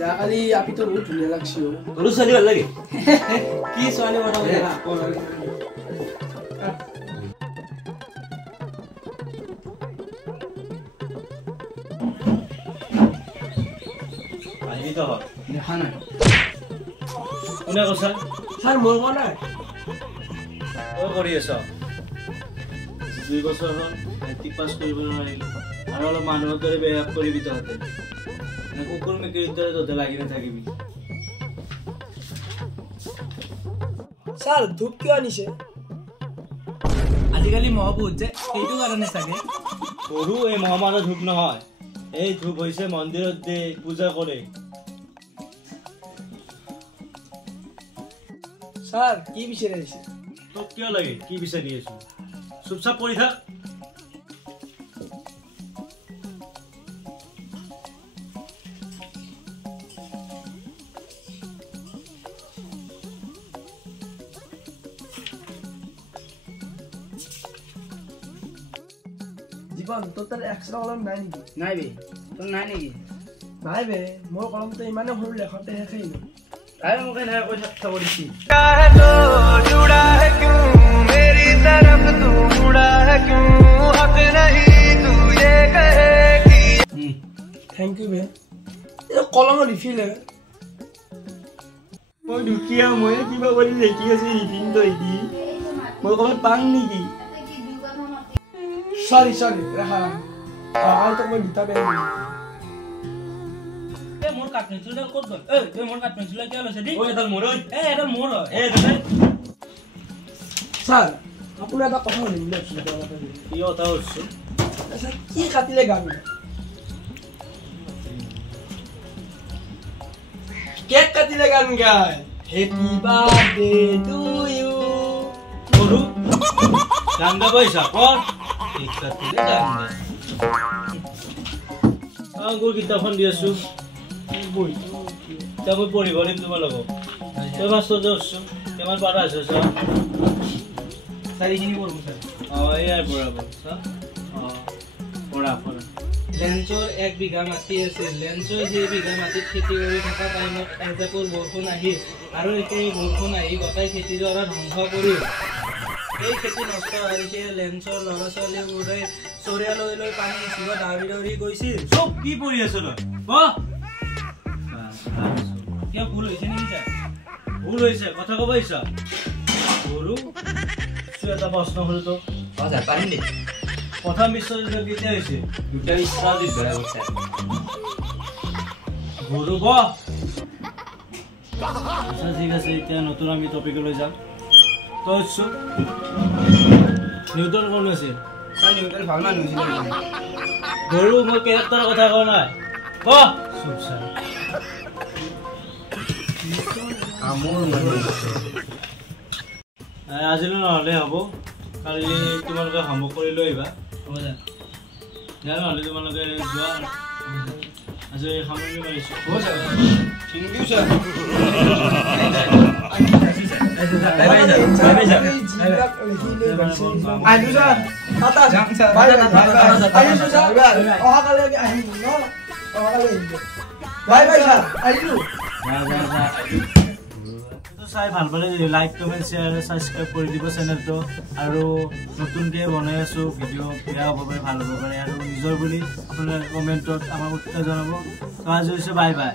জাগালি আপি তো বহুত ধুনীয়া লাগছে তোৰ ছোৱালী ভাল লাগে কি ছোৱালী বনাব জানা আহিবি তো দেখা নাই কোনে কৈছা স্যাৰ মোৰ কোৱা নাই তই কৰি আছ 2 বছৰ হ'ল মেট্ৰিক পাছ কৰিব নোৱাৰিলি আৰু অলপ মানুহৰ দৰে বেয়া কৰিবি তহঁতে কুকুৰ মেকুৰীৰ দৰে তহঁতে লাগি নাথাকিবি স্যাৰ ধূপ কিয় আনিছে আজিকালি মহ বহুত যে এইটো কাৰণে চাগে সৰু এই মহামানৰ ধূপ নহয় এই ধূপ হৈছে মন্দিৰত দে পূজা কৰে স্যাৰ কি বিচাৰি আহিছে তোক কিয় লাগে কি বিচাৰি আছো চুপচাপ পৰি থাক জীবন তোৰ তাৰ এক্সট্ৰা কলম নাই নেকি নাই বে তোৰ নাই নেকি নাই বে মোৰ কলমটো ইমানে সৰু লেখতে শেষেই ন তাই মোক এনেকৈ কৈ থাকতে কৰিছি থেংক ইউ বে এই কলমৰ ৰিফিল মই দুখীয়া মই কিবা কৰি দেখি আছো ইভিন তই দি মই ক'ৰবাত পাং নেকি সৰি ৰাখা আৰ তো মই দুটা বেয়া এ মোৰ কাট পেন্সিলডাল ক'ত গ'ল এই মোৰ কাট পেন্সিলডাল কিয় লৈছে দি ঐ এডাল মোৰ ঐ এডাল মোৰ স্যাৰ আপোনাৰ এটা কথা শুনিম নে কি কথা হৈছে স্যার কি কাটিলে গান কেক কাটিলে গান গায় হ্যাপি বার্থডে টু ইউ সৰু গান গাব আহিছা কৰ ঠিক কাটিলে গান গায় গুৰ কিতাপখন দি আছো বহি এতিয়া মই পঢ়িব দিম তোমাৰ লগত তই মাষ্টৰতে আছো কিমান পাৰা আছো চা চাৰিখিনি পঢ়ো স্যাৰ ইয়াৰ পৰা পঢ়া লেন্সৰ 1 বিঘা মাটি আছে লেন্সৰ 2 বিঘা মাটিত খেতি কৰি থকা টাইমত এজাকৰ বৰষুণ আহিল আৰু এই বৰষুণ আহি গোটেই খেতিডৰা ধ্বংস কৰিল এই খেতি নষ্ট হৈছে লেন্সৰ ল'ৰা ছোৱালীবোৰে চৰিয়ালৈ লৈ পানী সিঁচিব দাবি গৈছিল চব কি পঢ়ি আছ তই কিয় ভুল হৈছে নেকি ছাৰ ভুল হৈছে কথা ক'ব আহিছা সৰু এটা প্ৰশ্ন হ'ল তো পাৰিম নেকি প্ৰথম বিশ্বযুদ্ধ কেতিয়া হৈছে দুটা বিশ্বযুদ্ধ হৈছে গৰু ব আচ্ছা ঠিক আছে এতিয়া নতুন আমি টপিকলৈ যাম তই নিউটন কোন আছিল ছাৰ নিউটন ভাল মানুহ হৈছিল গৰু মই কেৰেক্টাৰৰ কথা কোৱা নাই ক চুপ ছাৰ আজিলৈ নহ'লে হ'ব কালি তোমালোকে হোমৱৰ্ক কৰি লৈ আহিবা হ'ব ছাৰ দিয়া নহ'লে তোমালোকে যোৱা আজি সামৰণি মাৰিছোঁ হ'ব ছাৰ থ্যাংক ইউ স্যাৰ চাই ভাল পালে লাইক কমেণ্ট শ্বেয়াৰ ছাবস্ক্ৰাইব কৰি দিব চেনেলটো আৰু নতুনকৈ বনাই আছোঁ ভিডিঅ' বেয়া হ'ব পাৰে ভাল হ'ব পাৰে আৰু নিজৰ বুলি আপোনাৰ কমেণ্টত আমাক উত্তৰ জনাব তো আজি হৈছে বাই বাই